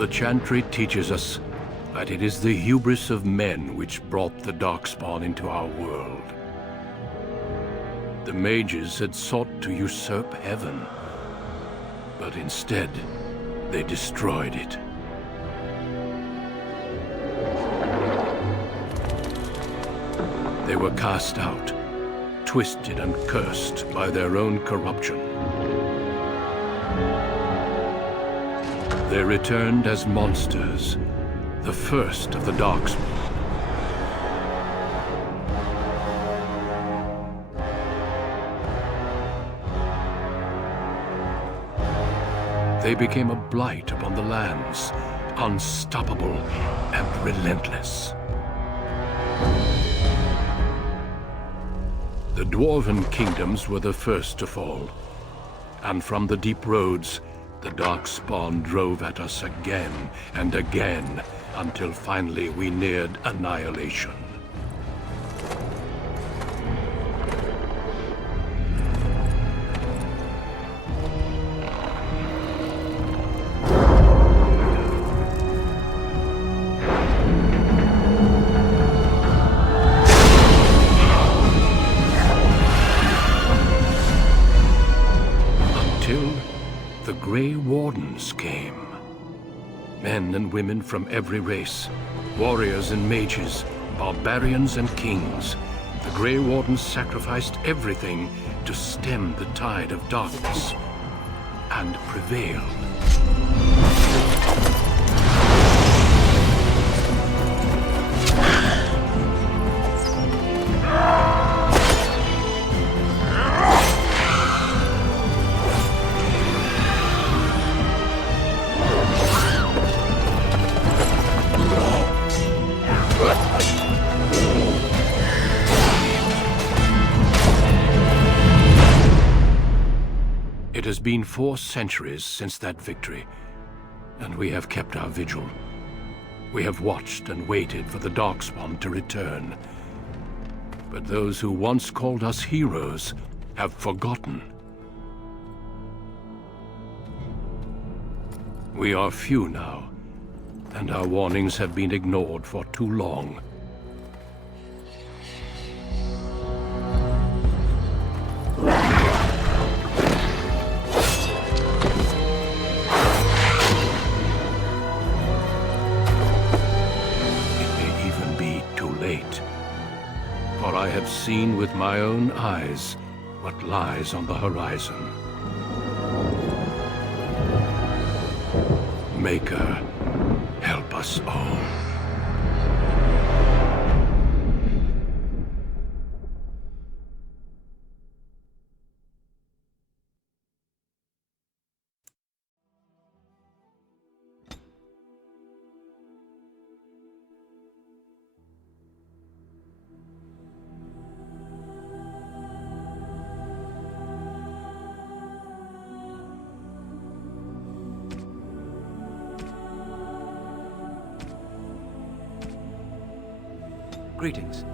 The Chantry teaches us that it is the hubris of men which brought the Darkspawn into our world. The mages had sought to usurp heaven, but instead, they destroyed it. They were cast out, twisted and cursed by their own corruption. They returned as monsters, the first of the Darkspawn. They became a blight upon the lands, unstoppable and relentless. The Dwarven kingdoms were the first to fall, and from the deep roads, the Darkspawn drove at us again and again, until finally we neared annihilation. The Grey Wardens came. Men and women from every race, warriors and mages, barbarians and kings. The Grey Wardens sacrificed everything to stem the tide of darkness, and prevailed. It has been 4 centuries since that victory, and we have kept our vigil. We have watched and waited for the Darkspawn to return. But those who once called us heroes have forgotten. We are few now, and our warnings have been ignored for too long. For I have seen with my own eyes what lies on the horizon. Maker, help us all. Greetings.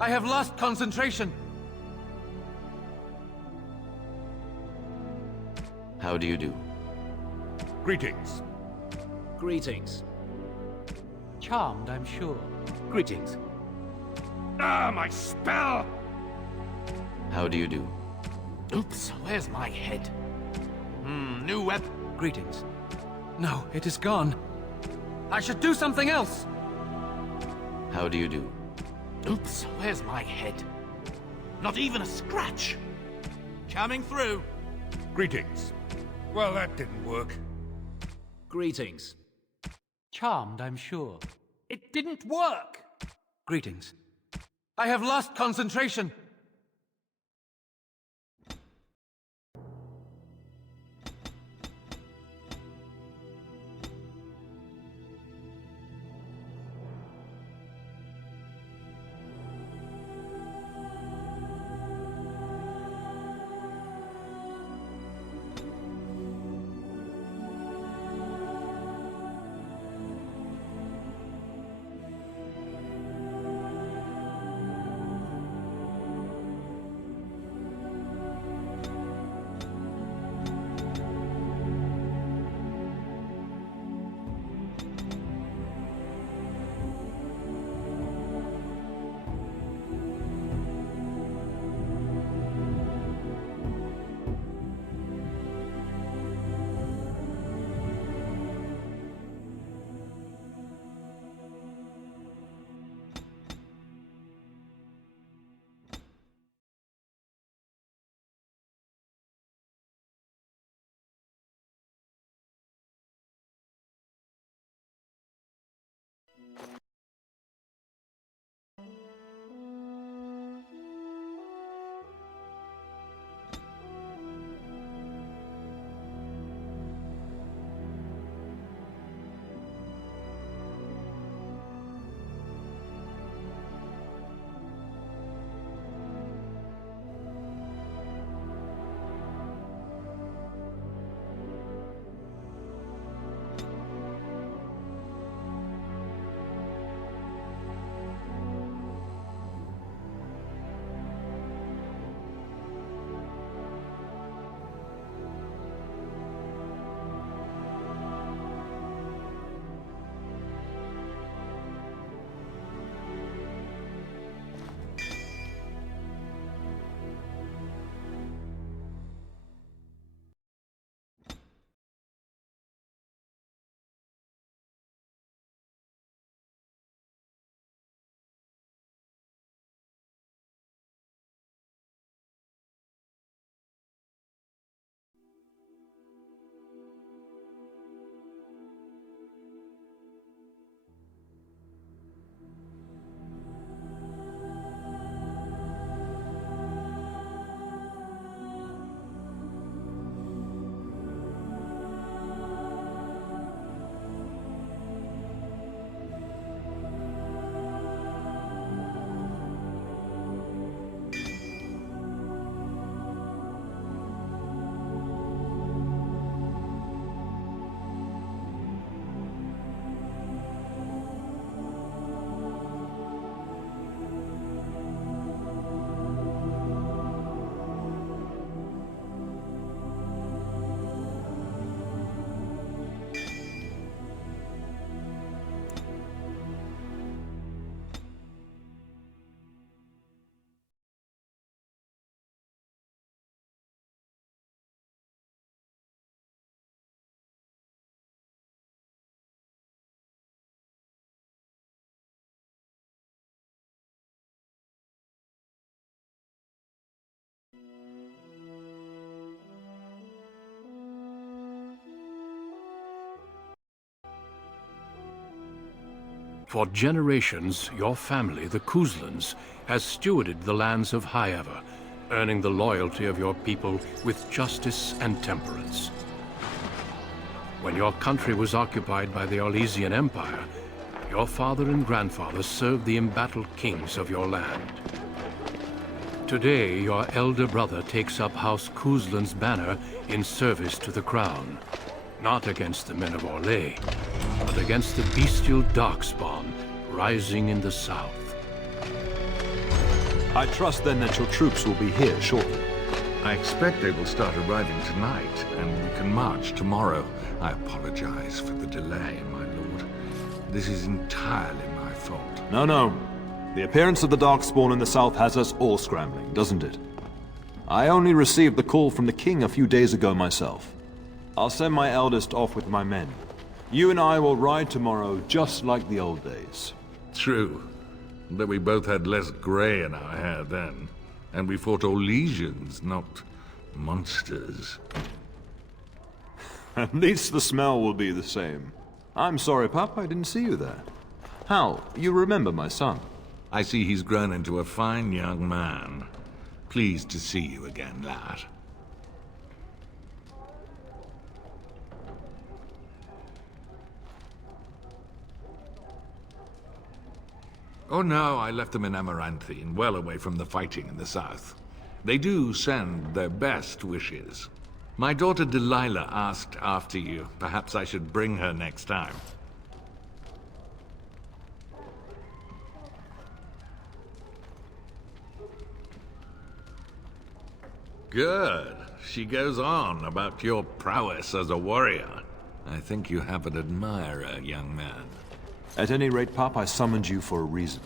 I have lost concentration. How do you do? Greetings. Greetings. Charmed, I'm sure. Greetings. Ah, my spell! How do you do? Oops, where's my head? New web. Greetings. No, it is gone. I should do something else! How do you do? Oops, where's my head? Not even a scratch. Coming through. Greetings. Well, that didn't work. Greetings. Charmed, I'm sure. It didn't work! Greetings. I have lost concentration. For generations, your family, the Kuzlans, has stewarded the lands of Highever, earning the loyalty of your people with justice and temperance. When your country was occupied by the Orlesian Empire, your father and grandfather served the embattled kings of your land. Today, your elder brother takes up House Kuzlan's banner in service to the crown, not against the men of Orlais, but against the bestial darkspawn rising in the south. I trust then that your troops will be here shortly. I expect they will start arriving tonight, and we can march tomorrow. I apologize for the delay, my lord. This is entirely my fault. No, no. The appearance of the Darkspawn in the south has us all scrambling, doesn't it? I only received the call from the king a few days ago myself. I'll send my eldest off with my men. You and I will ride tomorrow just like the old days. True, that we both had less grey in our hair then, and we fought all legions, not monsters. At least the smell will be the same. I'm sorry, Pup, I didn't see you there. Hal, you remember my son? I see he's grown into a fine young man. Pleased to see you again, lad. Oh no, I left them in Amaranthine, well away from the fighting in the south. They do send their best wishes. My daughter Delilah asked after you. Perhaps I should bring her next time. Good. She goes on about your prowess as a warrior. I think you have an admirer, young man. At any rate, Pup, I summoned you for a reason.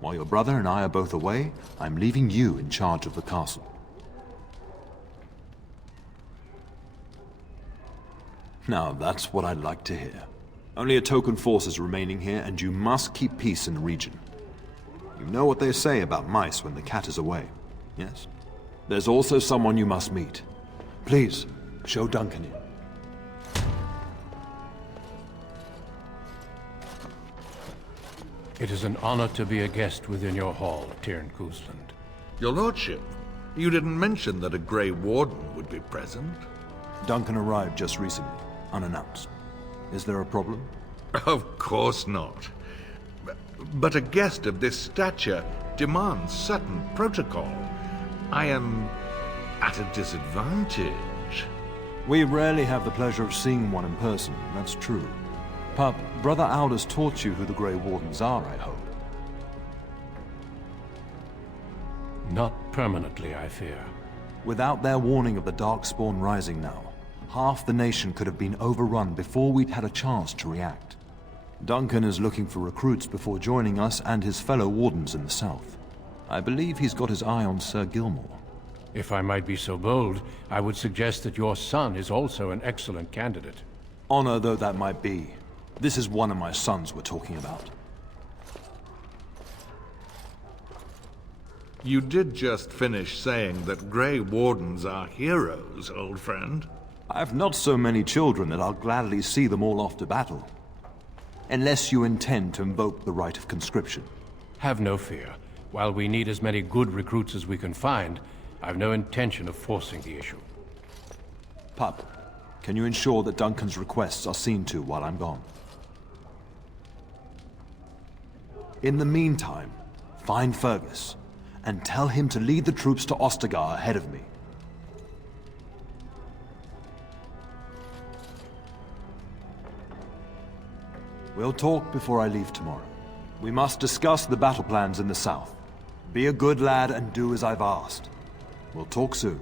While your brother and I are both away, I'm leaving you in charge of the castle. Now, that's what I'd like to hear. Only a token force is remaining here, and you must keep peace in the region. You know what they say about mice when the cat is away, yes? There's also someone you must meet. Please, show Duncan in. It is an honor to be a guest within your hall, Tyrn Cousland. Your lordship, you didn't mention that a Grey Warden would be present. Duncan arrived just recently, unannounced. Is there a problem? Of course not. But a guest of this stature demands certain protocol. I am at a disadvantage. We rarely have the pleasure of seeing one in person, that's true. Pup, Brother Aldous taught you who the Grey Wardens are, I hope. Not permanently, I fear. Without their warning of the Darkspawn rising now, half the nation could have been overrun before we'd had a chance to react. Duncan is looking for recruits before joining us and his fellow Wardens in the south. I believe he's got his eye on Sir Gilmore. If I might be so bold, I would suggest that your son is also an excellent candidate. Honor though that might be, this is one of my sons we're talking about. You did just finish saying that Grey Wardens are heroes, old friend. I've not so many children that I'll gladly see them all off to battle. Unless you intend to invoke the right of conscription. Have no fear. While we need as many good recruits as we can find, I've no intention of forcing the issue. Pup, can you ensure that Duncan's requests are seen to while I'm gone? In the meantime, find Fergus, and tell him to lead the troops to Ostagar ahead of me. We'll talk before I leave tomorrow. We must discuss the battle plans in the south. Be a good lad and do as I've asked. We'll talk soon.